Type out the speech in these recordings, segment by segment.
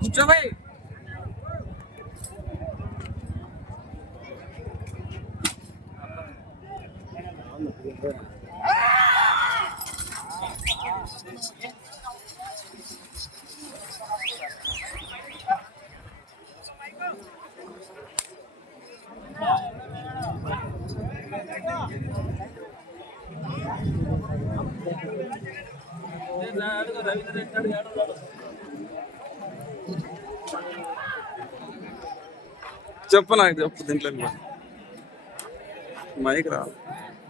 కూర్చో భాయ్. చెప్పు నాకు చెప్పు. దీంట్లో మైక్ రా.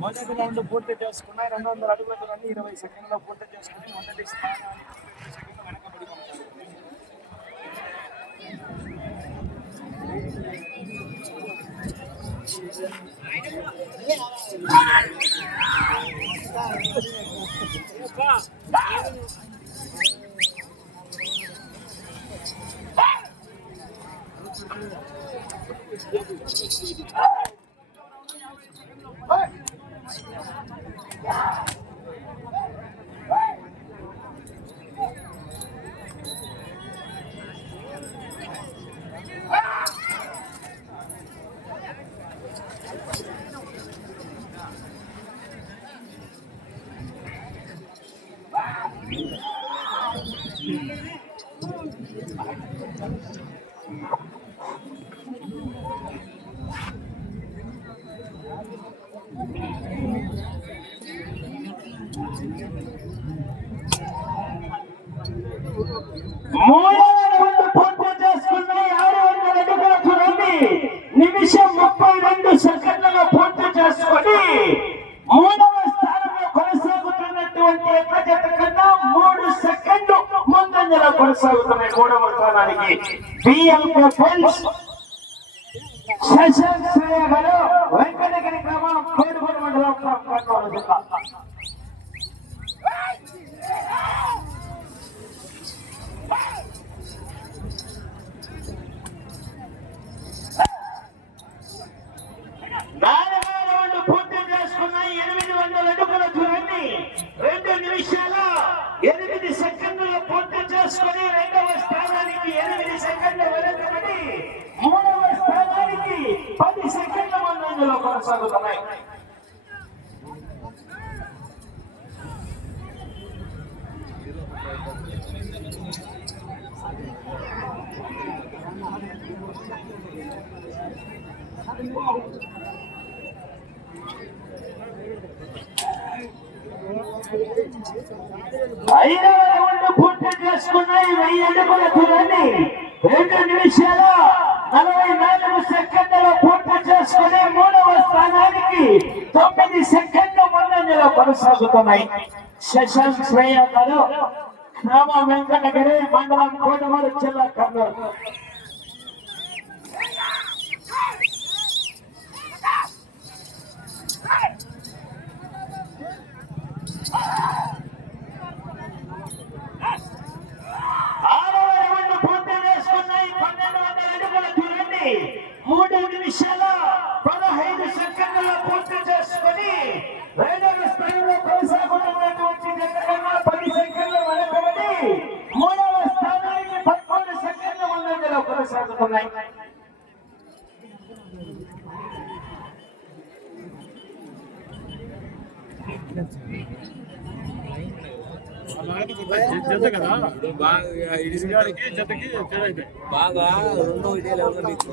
మొదటి రౌండ్ పూర్తి చేసుకున్నాయి. 200 అడుగుల దూరాన్ని 20 సెకండ్లో పూర్తి చేసుకుని మొదటి స్థానానికి వెనకబడి నిమిషం 32 సెకండ్లలో పూర్తి చేసుకొని మూడవ స్థానంలో కొనసాగుతున్నటువంటి ఎట్ల జత కన్నా 3 సెకండ్లు ముందంజలో కొనసాగుతున్నాయి. మూడవ స్థానానికి బిఎంకే ఫైల్స్ శశాంక్ శ్రేయ గారు, వెంకటగిరి గ్రామం, కోడిపూడి మండలం, కర్నూలు జిల్లా. పూర్తి చేసుకున్నాయి. 800 అడుగుల దూరాన్ని 2 నిమిషాల 8 సెకండ్లలో పూర్తి చేసుకుని రెండవ స్థానానికి 8 సెకండ్ల వెనకబడి మూడవ స్థానానికి 10 సెకండ్ల ముందంజలో కొనసాగుతున్నాయి. ఐదవ రౌండ్ పూర్తి చేసుకున్నాయి. 1000 అడుగుల దూరాన్ని 2 నిమిషాల 44 సెకండ్లలో పూర్తి చేసుకుని మూడవ స్థానానికి 9 సెకండ్ల ముందంజలో కొనసాగుతున్నాయి. శశాంక్ శ్రేయ గారు, గ్రామం, వెంకటగిరి మండలం, కోటమూరు జిల్లా, కర్నూలు. ఆరవ రౌండ్ పూర్తి చేసుకున్నాయి. 1200 అడుగుల దూరాన్ని 3 నిమిషాల 15 సెకండ్లలో పూర్తి చేసుకుని రెండవ స్థానంలో కొనసాగుతున్నటువంటి జత కన్నా 10 సెకండ్లు వెనకబడి మూడవ స్థానానికి 11 సెకండ్ల ముందంజలో కొనసాగుతున్నాయి. బాగా రెండో ఇదే లెవెల్ మీకు.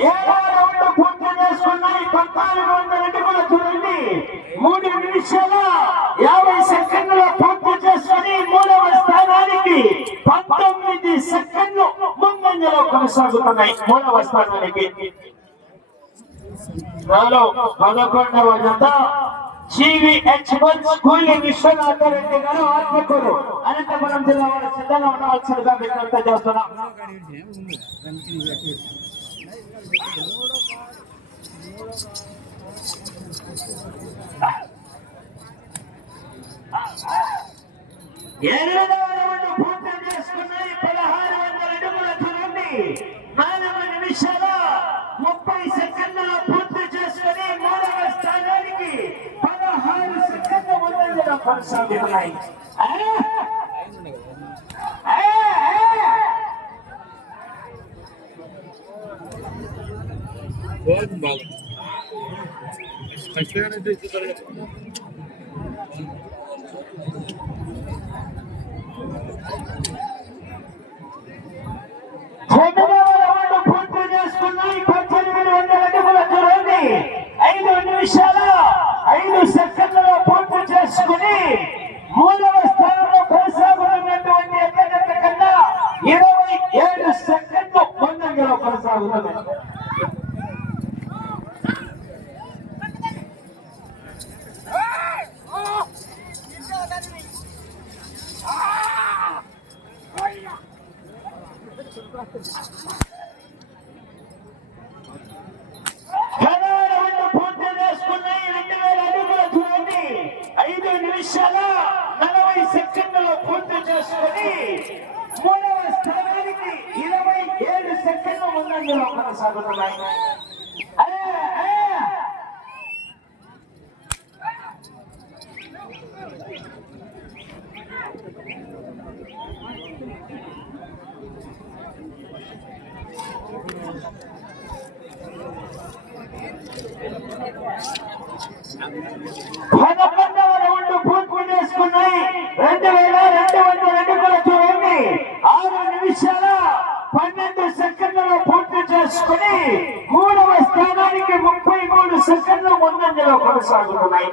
7వ రౌండ్ పూర్తి చేసుకున్నాయి. 1400 అడుగుల దూరాన్ని 3 నిమిషాల 50 సెకండ్లలో పూర్తి చేసుకుని మూడవ స్థానానికి 19 సెకండ్లు ముందంజలో కొనసాగుతున్నాయి. మూడవ స్థానానికి 11వ జత GVH స్కూల్ విశ్వనాథ రెడ్డి గారు, ఆత్మకూరు, అనంతపురం జిల్లా వారు సిద్ధంగా ఉండవలసిందిగా విజ్ఞప్తి చేస్తున్నాం. 8వ రౌండ్ పూర్తి చేసుకున్నాయి. 1600 అడుగుల దూరాన్ని 4 నిమిషాల 30 సెకండ్లలో పూర్తి చేసుకుని 3వ స్థానానికి 16 సెకండ్ల ముందంజలో కొనసాగుతున్నాయి. పూర్తి చేసుకున్నాయి. 1800 అడుగుల దూరాన్ని 5 నిమిషాల 5 సెకండ్లలో పూర్తి చేసుకుని 3వ స్థానంలో కొనసాగుతున్నటువంటి ఎక్కడంత కన్నా 27 సెకండ్లు ముందంజలో కొనసాగుతున్నాయి. పూర్తి చేసుకున్నాయి. 2000 అడుగుల దూరాన్ని 5 నిమిషాల 40 సెకండ్లలో పూర్తి చేసుకుని 3వ స్థానానికి 27 సెకండ్ల ముందంజలో కొనసాగుతున్నాయి. పూర్తి చేసుకున్నాయి. 2200 అడుగుల దూరాన్ని 6 నిమిషాల 12 సెకండ్లలో పూర్తి చేసుకుని 3వ స్థానానికి 33 సెకండ్ల ముందంజలో కొనసాగుతున్నాయి.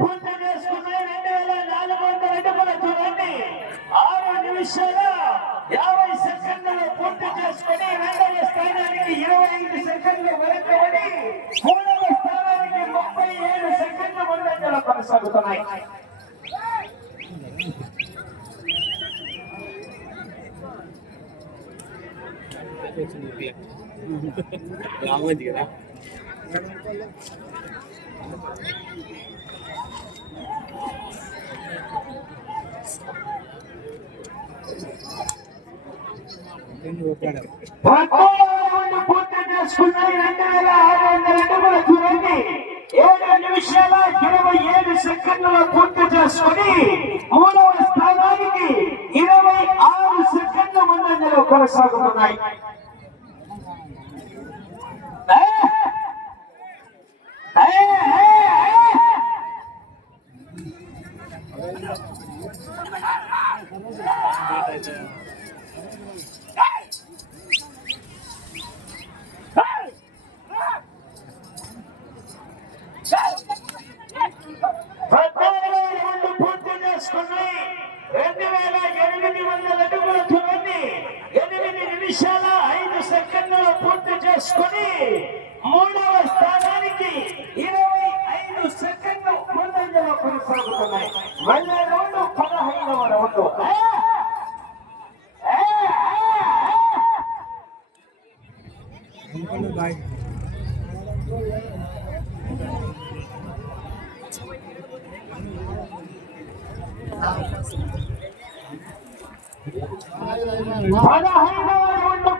పూర్తి చేసుకున్నాయి. 2400 అడుగుల దూరాన్ని 6 నిమిషాల 50 సెకండ్లలో పూర్తి చేసుకుని 2వ స్థానానికి 25 సెకండ్లు వెనకబడి 3వ స్థానానికి 37 సెకండ్ల ముందంజలో కొనసాగుతున్నాయి. పూర్తి చేసుకున్నాయి. 2600 అడుగుల దూరాన్ని 7 నిమిషాల 27 సెకండ్లలో పూర్తి చేసుకుని 3వ స్థానానికి 26 సెకండ్ల ముందంజలో కొనసాగుతున్నాయి. పూర్తి చేసుకున్నాయి. 2800 అడుగుల దూరాన్ని 8 నిమిషాల 5 సెకండ్లలో పూర్తి చేసుకుని 3వ స్థానానికి 25 సెకండ్లు ముందంజలో కొనసాగుతున్నాయి. మళ్ళీ రౌండ్ 15వ రౌండ్.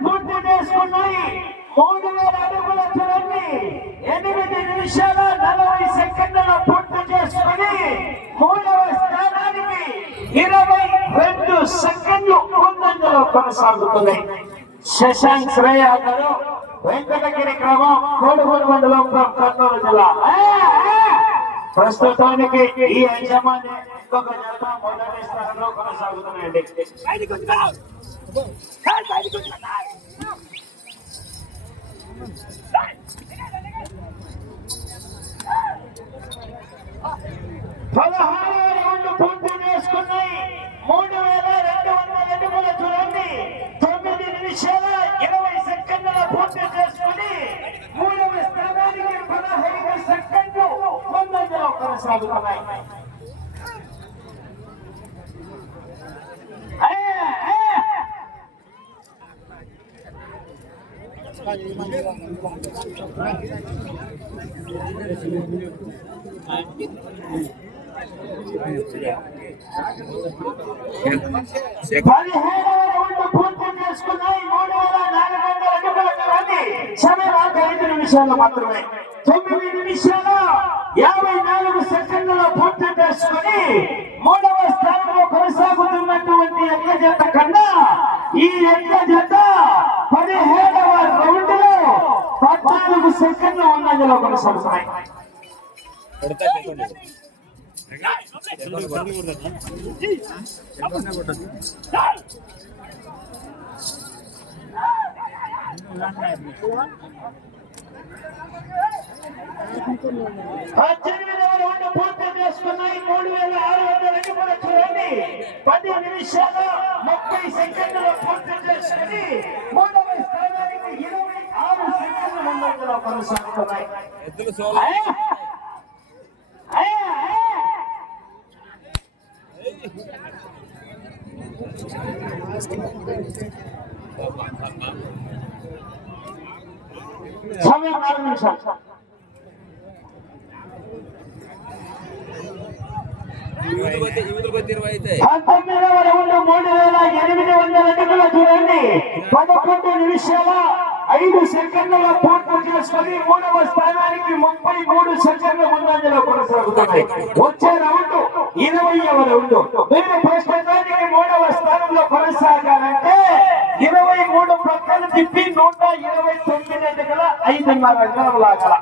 పూర్తి చేసుకున్నాయి. 3000 అడుగుల దూరాన్ని 8 నిమిషాల 40 సెకండ్లలో పూర్తి చేసుకుని 3వ స్థానానికి 22 సెకండ్లు ముందంజలో కొనసాగుతున్నాయి. శశాంక్ శ్రేయ గారు, వెంకటగిరి గ్రామం, కోడుమూరు మండలం, కర్నూలు జిల్లా. ప్రస్తుతానికి ఈ యజమాని ఇంకొక జత మొదటి స్థానంలో కొనసాగుతున్నాయండి. పూర్తి చేసుకున్నాయి. 3200 అడుగుల దూరాన్ని 9 నిమిషాల 20 సెకండ్ల పూర్తి చేసుకుని 3వ కొనసాగుతున్నాయి. పూర్తి చేసుకున్నాయి. 3,400 అడుగుల సమయం 5 నిమిషాలు మాత్రమే. 9 నిమిషాల 54 సెకండ్లలో పూర్తి చేసుకుని 3వ స్థానంలో కొనసాగుతున్నటువంటి ఎక్క జత కన్నా ఈ ఎక్క జత 17వ రౌండ్ లో 14 సెకండ్ల ఉన్నదిలో కొనసాగుతున్నాయి. పూర్తి చేసుకున్నాయి. 3,600 అడుగుల చూడండి. 10 నిమిషాల 30 సెకండ్లలో పూర్తి చేసుకుని 3వ స్థానానికి 26 సెకండ్ల ముందంజలో కొనసాగుతున్నాయి. సమయం 4 నిమిషాలు. 19వ రౌండ్ 3,800 అడుగుల చూడండి. 11 నిమిషాల 5 సెకండ్లలో పూర్తి చేసుకుని 3వ స్థానానికి 33 సెకండ్ల ముందంజలో కొనసాగుతున్నాయి. వచ్చే రౌండ్ 20వ రౌండ్. మీరు ప్రస్తుతానికి 3వ స్థానంలో కొనసాగాలంటే 23 పక్కన తిప్పి 129 అడుగుల 5.5 అంకణం లాగల.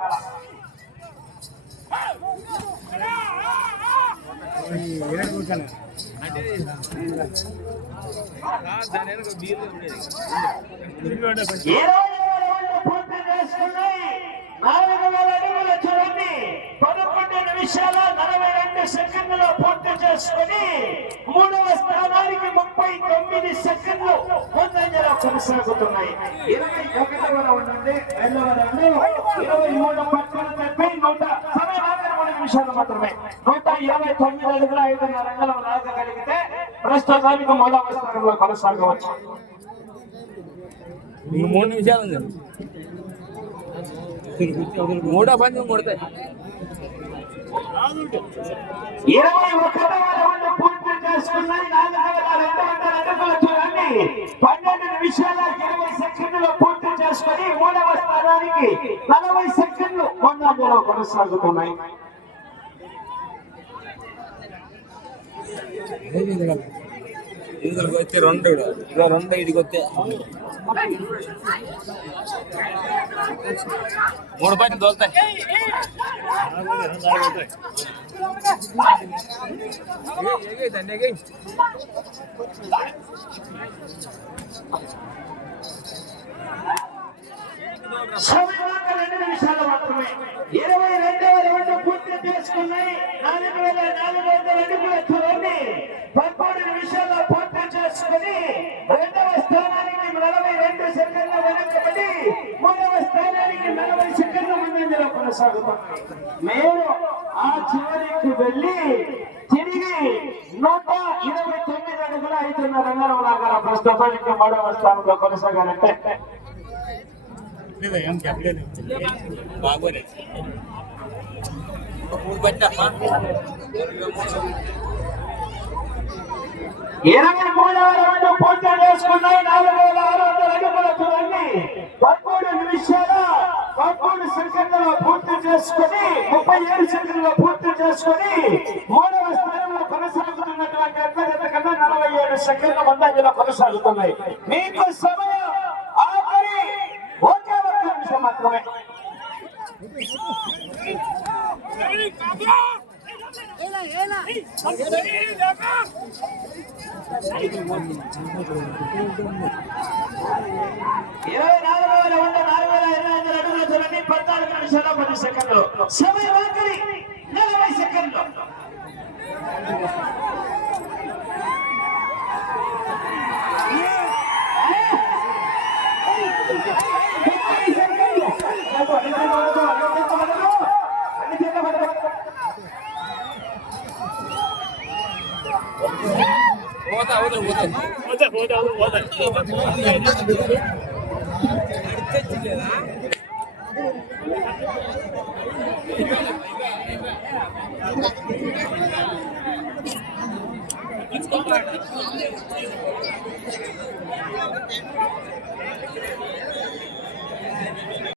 పూర్తి చేసుకున్నాయి. 4,000 అడుగుల చూడండి. 11 నిమిషాల 42 సెకండ్లలో పూర్తి చేసుకుని 3వ స్థానానికి 39 సెకండ్లు ముందంజలో కొనసాగుతున్నాయి. 21వ రౌండ్ నుండి 2వ రౌండ్ 23 పక్కన తప్పి 100 సమయం 3 నిమిషాలు మాత్రమే. 129 అడుగుల 5.5 అంకణం లాగగలిగితే ప్రస్తుతానికి 3వ స్థానంలో కొనసాగవచ్చు. 3 నిమిషాలు ఉంది. 3 పందెం కొడతాయి. 21వ రౌండ్ పూర్తి చేసుకున్నాయి. 4,200 అడుగుల చూడండి. 12 నిమిషాల 20 సెకండ్లు పూర్తి చేసుకుని 3వ స్థానానికి 40 సెకండ్లు ముందంజలో కొనసాగుతున్నాయి. ఇదికి వచ్చి 2 ఇదికి వచ్చే 3 పాయింట్లు తోలుతాయి. సమయం 2 నిమిషాలు మాత్రమే. 22వ రౌండ్ పూర్తి చేసుకున్నాయి. 4,400 అడుగుల చూడండి. 13 నిమిషాల్లో పూర్తి చేసుకుని 2వ స్థానానికి 42 సెకండ్ల వెనకబడి 3వ స్థానానికి 40 సెకండ్ల ముందంజలో కొనసాగుతున్నాయి. మీరు ఆ చివరికి వెళ్ళి తిరిగి 129 అడుగుల 5.5 అంకణం లాగా ప్రస్తుతానికి 3వ స్థానంలో కొనసాగాలంటే బాగోలే 3 పట్టిన 23వ రౌండ్ పూర్తి చేసుకున్నాయి. 4,600 అడుగుల చూడండి. 13 నిమిషాల 13 సెకండ్లలో పూర్తి చేసుకుని 37 సెకండ్లలో పూర్తి చేసుకుని 3వ స్థానంలో కొనసాగుతున్నటువంటి అత్యధిక కన్నా 47 సెకండ్ల ముందంజలో కొనసాగుతున్నాయి. మీకు సమయం ఆఖరి 1 నిమిషం మాత్రమే. 24వ రౌండ్ 4,200 అడుగుల చూడండి. 14 నిమిషాల 10 సెకండ్లు. సమయం ఆఖరి 40 సెకండ్లు. పోతా పోతా